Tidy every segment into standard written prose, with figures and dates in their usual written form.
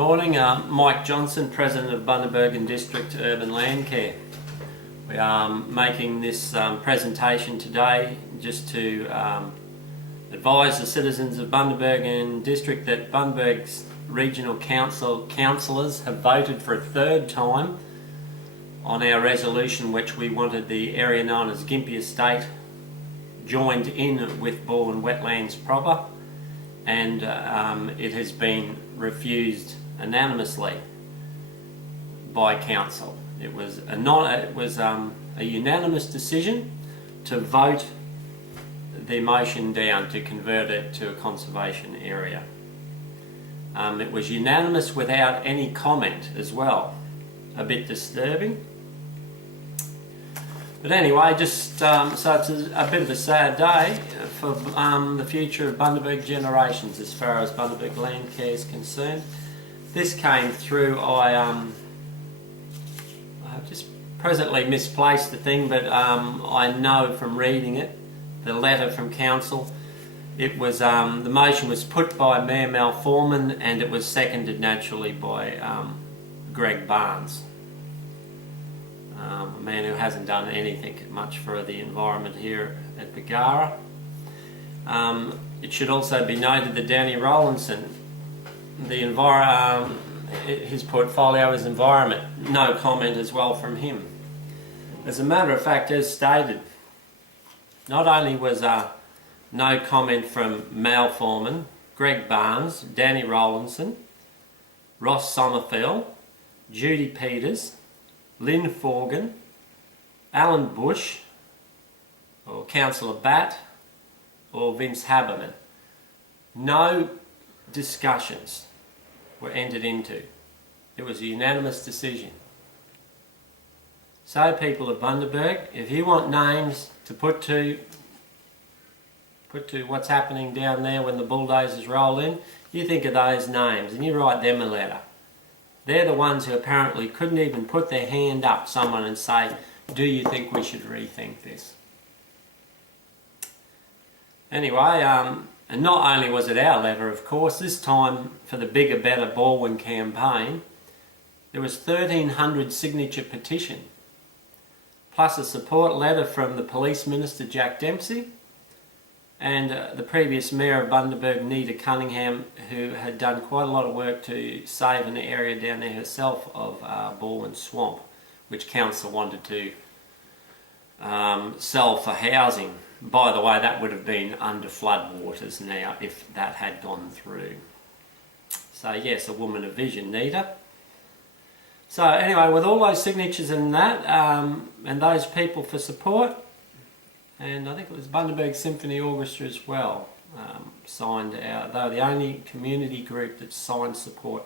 morning, Mike Johnson, President of Bundaberg District Urban Landcare. We are making this presentation today just to advise the citizens of Bundaberg District that Bundaberg's Regional Councillors have voted for a third time on our resolution which we wanted the area known as Gympie Estate joined in with Baldwin Wetlands proper, and it has been refused unanimously by council. It was a unanimous decision to vote the motion down to convert it to a conservation area. It was unanimous without any comment as well. A bit disturbing. But anyway, just so it's a bit of a sad day for the future of Bundaberg generations as far as Bundaberg Landcare is concerned. This came through, I just presently misplaced the thing, but I know from reading it, the letter from council, it was the motion was put by Mayor Mal Foreman and it was seconded naturally by Greg Barnes. A man who hasn't done anything much for the environment here at Bargara. It should also be noted that Danny Rollinson, his portfolio is environment, no comment as well from him. As a matter of fact, as stated, not only was no comment from Mal Foreman, Greg Barnes, Danny Rollinson, Ross Sommerfeld, Judy Peters, Lynn Forgan, Alan Bush, or Councillor Batt, or Vince Haberman. No discussions were entered into. It was a unanimous decision. So people of Bundaberg, if you want names to put to what's happening down there when the bulldozers roll in, you think of those names and you write them a letter. They're the ones who apparently couldn't even put their hand up someone and say, do you think we should rethink this? Anyway, and not only was it our letter, of course, this time for the Bigger Better Baldwin campaign, there was 1,300 signature petition, plus a support letter from the Police Minister Jack Dempsey, and the previous Mayor of Bundaberg, Nita Cunningham, who had done quite a lot of work to save an area down there herself of Baldwin Swamp, which council wanted to sell for housing. By the way, that would have been under floodwaters now if that had gone through. So yes, a woman of vision, Nita. So anyway, with all those signatures and that, and those people for support, and I think it was Bundaberg Symphony Orchestra as well, signed out. They were the only community group that signed support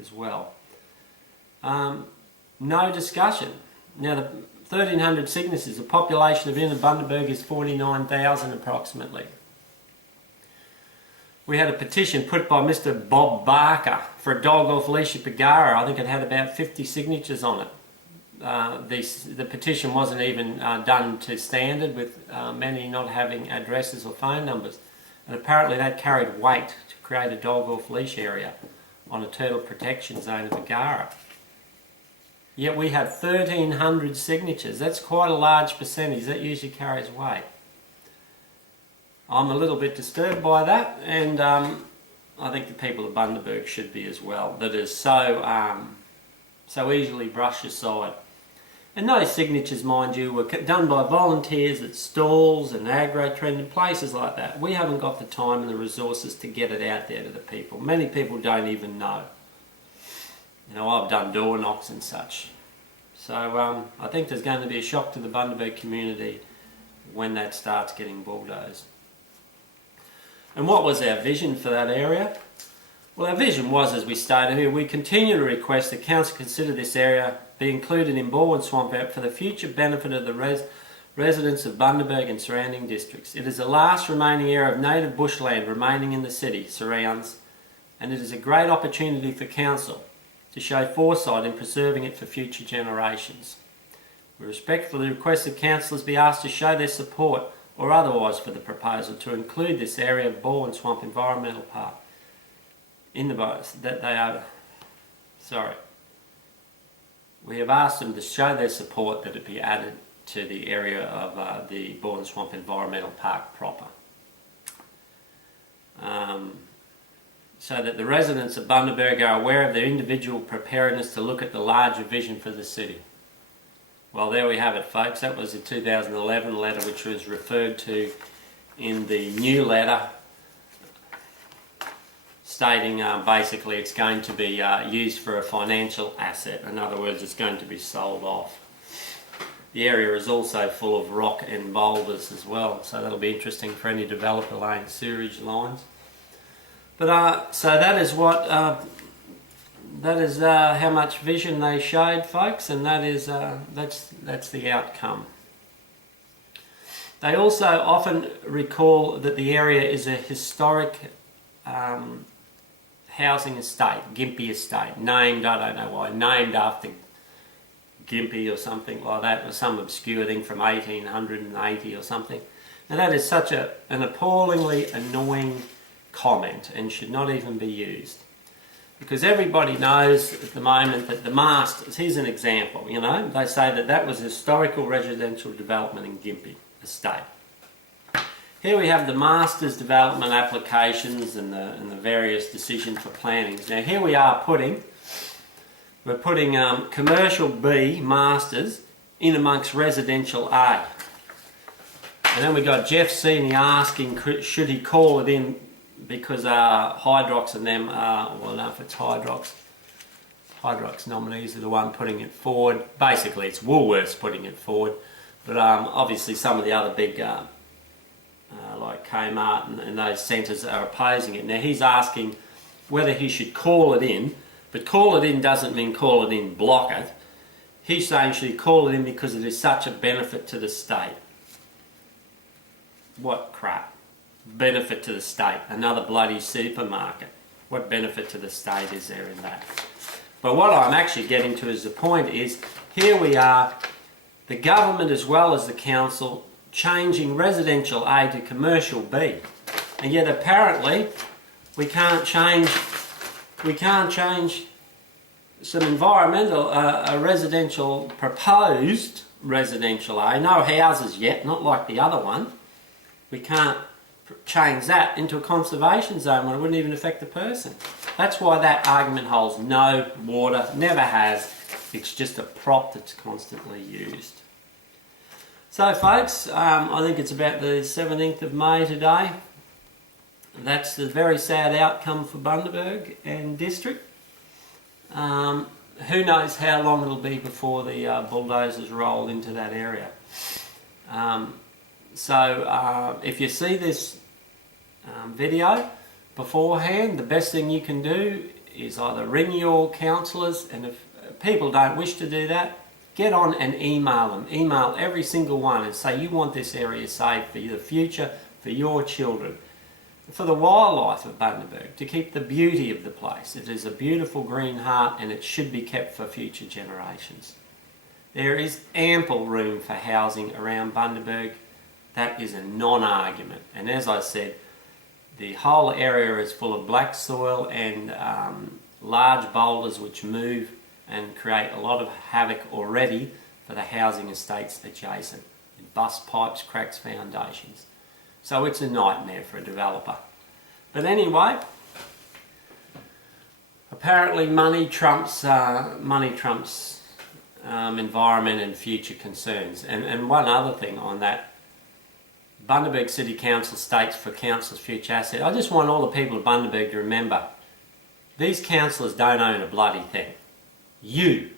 as well. No discussion. Now the 1,300 signatures, the population of inner Bundaberg is 49,000 approximately. We had a petition put by Mr. Bob Barker for a dog off leash at Bargara. I think it had about 50 signatures on it. The petition wasn't even done to standard, with many not having addresses or phone numbers, and apparently that carried weight to create a dog off leash area on a turtle protection zone of Bargara. Yet we had 1,300 signatures. That's quite a large percentage. That usually carries weight. I'm a little bit disturbed by that, and I think the people of Bundaberg should be as well. That is so easily brushed aside. And those signatures, mind you, were done by volunteers at stalls and agro-trend and places like that. We haven't got the time and the resources to get it out there to the people. Many people don't even know. You know, I've done door knocks and such. So I think there's going to be a shock to the Bundaberg community when that starts getting bulldozed. And what was our vision for that area? Well, our vision was, as we stated here, we continue to request that Council consider this area be included in Baldwin Swamp for the future benefit of the residents of Bundaberg and surrounding districts. It is the last remaining area of native bushland remaining in the city surrounds, and it is a great opportunity for Council to show foresight in preserving it for future generations. We respectfully request that councillors be asked to show their support or otherwise for the proposal to include this area of Baldwin Swamp Environmental Park in the bus that they are, sorry, we have asked them to show their support that it be added to the area of the Baldwin Swamp Environmental Park proper. So that the residents of Bundaberg are aware of their individual preparedness to look at the larger vision for the city. Well, there we have it, folks. That was the 2011 letter, which was referred to in the new letter, stating basically it's going to be used for a financial asset. In other words, it's going to be sold off. The area is also full of rock and boulders as well, so that'll be interesting for any developer laying sewerage lines. But so that is what how much vision they showed, folks, and that is that's the outcome. They also often recall that the area is a historic housing estate, Gympie Estate, named, I don't know why, named after Gympie or something like that, or some obscure thing from 1880 or something. Now that is such an appallingly annoying comment and should not even be used, because everybody knows at the moment that the Masters, here's an example, you know, they say that that was a historical residential development in Gympie Estate. Here we have the Masters development applications and the various decisions for plannings. Now here we are we're putting commercial B, Masters, in amongst residential A. And then we got Jeff Senior asking should he call it in because Hydrox and them are, well, no, if it's Hydrox nominees are the one putting it forward. Basically it's Woolworths putting it forward, but obviously some of the other big like Kmart and those centres are opposing it. Now he's asking whether he should call it in, but call it in doesn't mean call it in, block it. He's saying should he call it in because it is such a benefit to the state. What crap. Benefit to the state. Another bloody supermarket. What benefit to the state is there in that? But what I'm actually getting to is the point is, here we are, the government as well as the council, changing residential A to commercial B. And yet apparently we can't change some environmental, a residential, proposed residential A, no houses yet, not like the other one. We can't change that into a conservation zone when it wouldn't even affect the person. That's why that argument holds no water, never has. It's just a prop that's constantly used. So folks, I think it's about the 17th of May today. That's the very sad outcome for Bundaberg and district. Who knows how long it'll be before the bulldozers roll into that area. So if you see this video beforehand, the best thing you can do is either ring your councillors, and if people don't wish to do that, get on and email them. Email every single one and say you want this area safe for the future, for your children, for the wildlife of Bundaberg, to keep the beauty of the place. It is a beautiful green heart and it should be kept for future generations. There is ample room for housing around Bundaberg. That is a non-argument. And as I said, the whole area is full of black soil and large boulders which move and create a lot of havoc already for the housing estates adjacent. It busts pipes, cracks foundations. So it's a nightmare for a developer. But anyway, apparently money trumps environment and future concerns. And one other thing on that, Bundaberg City Council states for council's future asset. I just want all the people of Bundaberg to remember, these councillors don't own a bloody thing. You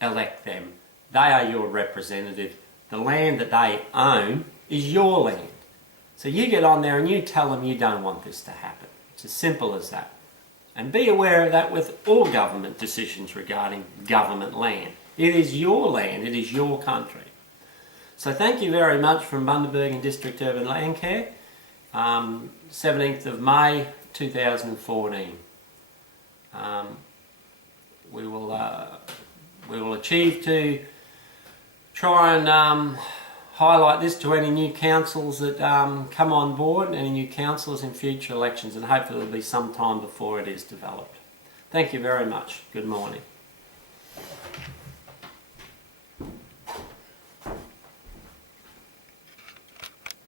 elect them. They are your representative. The land that they own is your land. So you get on there and you tell them you don't want this to happen. It's as simple as that. And be aware of that with all government decisions regarding government land. It is your land. It is your country. So thank you very much from Bundaberg and District Urban Landcare, 17th of May 2014. We will achieve to try and highlight this to any new councils that come on board, any new councillors in future elections, and hopefully it'll be some time before it is developed. Thank you very much. Good morning.